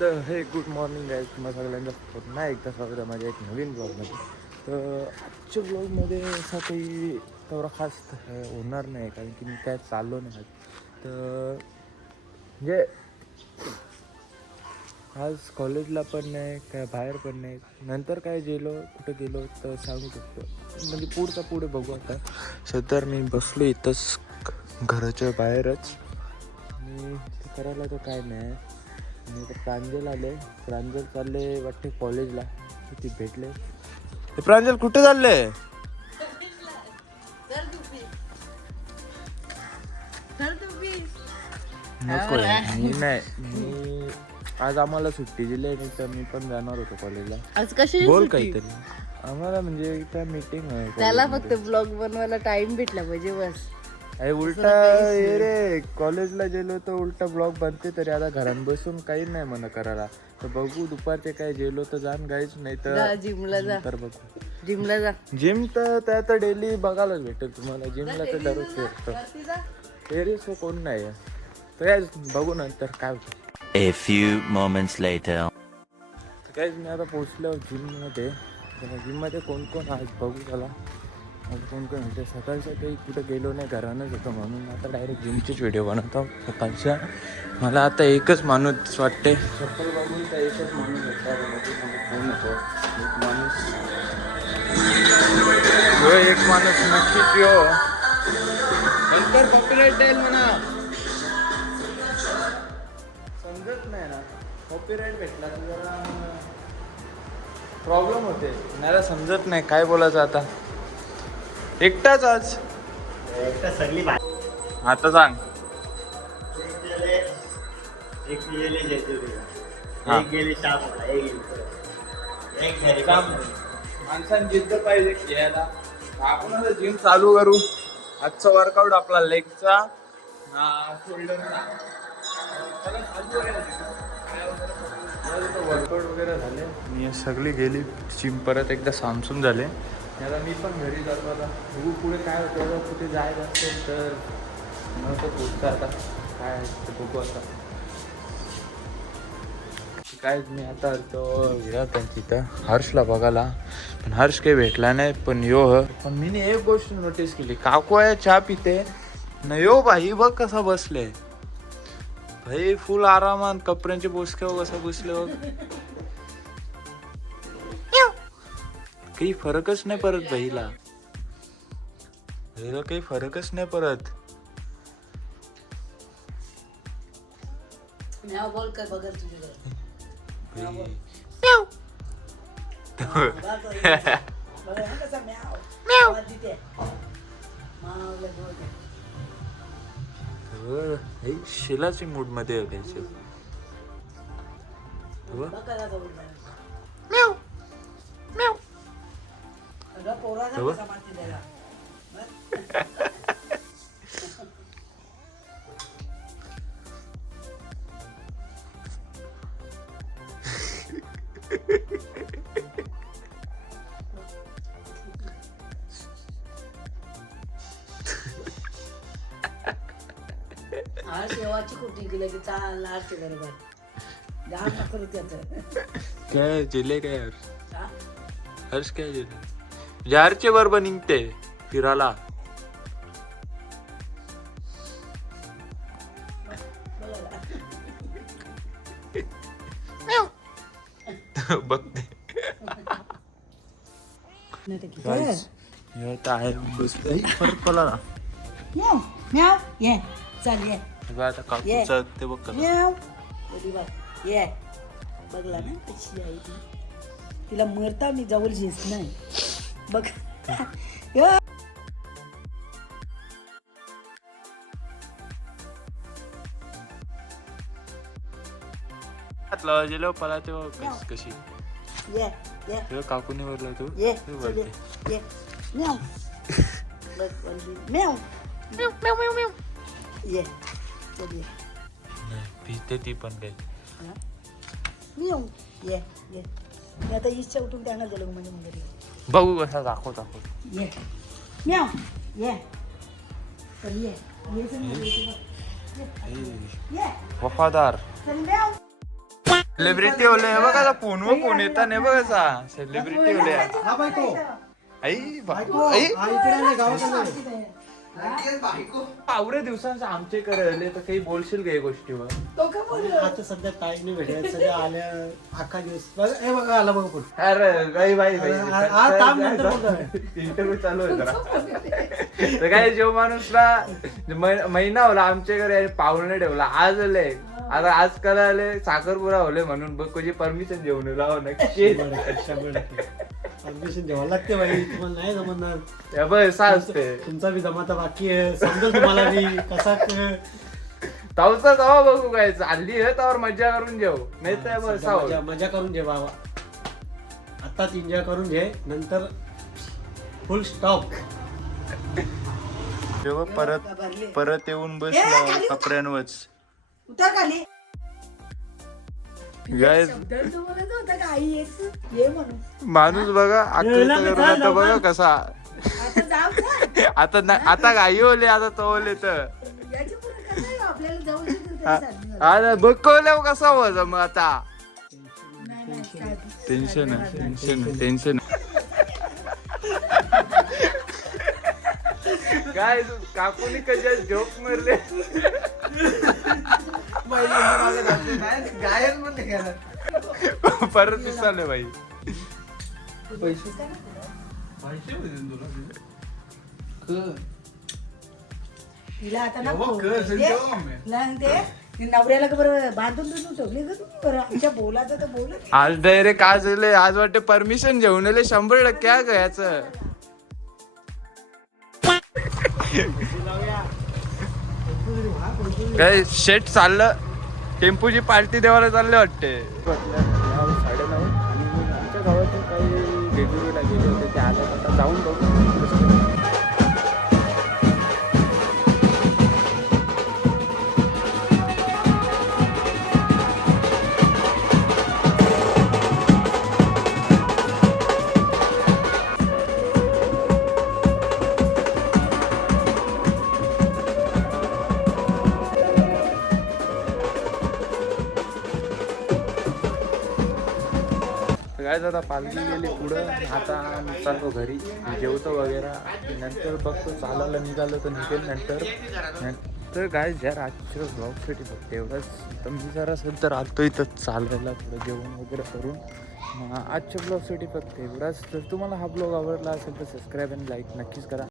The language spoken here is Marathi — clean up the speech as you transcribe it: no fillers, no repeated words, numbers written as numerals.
तर हे गुड मॉर्निंग आहे तुम्हाला सगळ्यांना पुन्हा एकदा स्वागत आहे माझ्या एक नवीन ब्लॉगमध्ये. तर आजच्या ब्लॉगमध्ये असा काही तेवढा खास होणार नाही, कारण की मी काय चाललो नाही आज. तर म्हणजे आज कॉलेजला पण नाही, काय बाहेर पण नाही. नंतर काय कुठे गेलो तर सांगू शकतो, म्हणजे पुढे बघू. आता सध्या मी बसलो इथंच घराच्या बाहेरच. आणि ते करायला तर काय नाही. आणि तर प्रांजल चालले वाटते कॉलेजला. किती भेटले प्रांजल, कुठे चालले? नको मी नाही, मी आज आम्हाला सुट्टी दिली नाही, तर मी पण जाणार होतो कॉलेजला. आज कशी बोल काहीतरी. आम्हाला म्हणजे काय मीटिंग आहे, त्याला फक्त ब्लॉग बनवायला टाइम भेटला म्हणजे बस. अरे उलटा ये रे, कॉलेजला गेलो तर उलटा ब्लॉग बनते. तरी आता घरात बसून काही नाही म्हणा करायला. तर बघू दुपारचे काय गेलो तर जाण गायच, नाही तर जिमला जा. तर बघू जिमला जा. जिम तर त्या तर डेली बघायलाच भेटेल तुम्हाला. जिमला तर दररोज भेटतं. टेरेस कोण नाही आहे, तर काय बघू नंतर काय होतं. A few moments later. काय मी आता पोहोचलो जिममध्ये. जिममध्ये कोण कोण आज बघू त्याला. आज कोण कोण म्हणजे सकाळच्या काही कुठं गेलो नाही, घरानंच होतं, म्हणून आता डायरेक्ट जिमचेच व्हिडिओ बनवतो सकाळच्या. मला आता एकच माणूस वाटते, चप्पल बघून तर एकच माणूस होता. कोण होतो एक माणूस, एक माणूस नक्कीच यो. नंतर कॉपीराइट द्याल म्हणा, समजत नाही ना. कॉपीराइट भेटला तर जरा प्रॉब्लेम होते, मला समजत नाही काय बोलायचं आता. एकटाच आज एकटा सगळी आता सांग. एक गेले हा. एक गेली शामला, एक घरी काम माणसांनी जिद्द पाहिजे खेळायला. आपण आता जिम चालू करू. आजचा वर्कआउट आपला लेगचा, शोल्डरचा. वर्कआउट वगैरे झाले, मी सगळी गेली जिम, परत एकदा सामसून झाले. आता मी पण घरी जातो. आता बघू पुढे काय होतं. कुठे जायचं असेल तर नव्हतं पोचतं. आता काय ते बघू. आता काय मी आता तो विराट तिथं हर्षला बघायला, पण हर्ष काही भेटला नाही. पण पण मी एक गोष्ट नोटीस केली, काकू आहे चहा पिते न, भाई बघ कसा बसले भाई, फुल आरामात कपड्यांचे बोसके कसा बसले बघ. काही फरकच नाही परत भाईला काही फरकच नाही परत. बोल काय बघत तुझ्या शिलाची मूड मध्ये त्याचे. शेवाची कुठे गेलं की चाल आरती बरोबर जाम करू त्याचं. काय जिले काय हर्ष काय जिले जारचे बरोबर निघते फिरायला. बघते आहे फरक पडला ना. ये चल ये आता काकूचं ते बघ ये बघला ना कशी आहे ती. तिला मरता मी जवळ झेस नाही बघ. गेलो पला ते कशी ये ये तेव्हा काकूने वरला तू ये वरते. ये म्याव बघ म्याव म्याव म्याव म्याव म्याव ये चल ये भीते ती पण काय म्याव ये ये. मी आता इच्छा उठून त्यांना गेलो म्हणजे घरी बघू कसा दाखव. ये म्याव ये पण ये ये वफादार. चल म्याव. सेलिब्रिटी होले हे बघा फोनवर फोन येतात नाही बघा असा सेलिब्रिटी होले हा बायको आई बायको आई हा इकडे आले गावाकडे आवडे दिवसांचं आमचे करायले तर काही बोलशील का या गोष्टीवर तो का बोलला? आता सध्या टाईम नाही भेटत सध्या आल्या अख्खा दिवस बघा हे बघा आला बघा पण अरे बाई हा थांब नंतर बोलतोय. इंटरव्ह्यू चालू आहे जरा तर काय जेव माणूसला महिना होला आमच्या घरी पाहुणे ठेवला आज आले आता आज कला आले साखरपुरा होले म्हणून बघ तुझी परमिशन घेऊन लाव नक्की परमिशन द्यावं लागते बाई तुम्हाला नाही जमणार बस असते तुमचा बी जमाता बाकी आहे समजेल तुम्हाला बी कसा तवचा तवा बघू काय चालली आहे त्यावर मजा करून जेव नाही तर बस मजा करून घे बाबा आताच एन्जॉय करून घे नंतर फुल स्टॉप जेव्हा परत येऊन बसलो कपड्यांवरच उतर खाली गाय शब्द तो बोलत होता का आई येत ये म्हणून माणूस बघा आता बघा कसा आता जाऊ का? आता गाई ओले आता तो ओले तर याच्या पुढे कसं आहे? आपल्याला जाऊ शकतो तरी चालतं झालं. आता बघवल्या कसा होता मग आता नाही, नाही, चालतं. टेन्शन काय काकूनी कशा जोक मारले परत दिसले बाई तिला आता ना ते नवऱ्याला का बरं बांधून ठेवले का तुम्ही बरं आमच्या बोलाचं तर बोलत आज डायरेक्ट आज आले आज वाटते परमिशन घेऊन आले 100% का याच काय शेट चाललं टेम्पूची पार्टी देवाला चालले वाटते 9:30 आणि आमच्या गावातून काही जेजुरीला गेले होते ते आले आता जाऊन बघू काय आता पालखी गेली पुढं आता चालतो घरी जेवतो वगैरे नंतर बघतो चालायला निघालो तर निघेल नंतर काय जर आजच्या ब्लॉगसाठी फक्त एवढंच तर मी जरा सध्या राहतो इथं चालायला पुढं जेवण वगैरे करून मग आजच्या ब्लॉगसाठी फक्त एवढाच तर तुम्हाला हा ब्लॉग आवडला असेल तर सबस्क्राईब आणि लाईक नक्कीच करा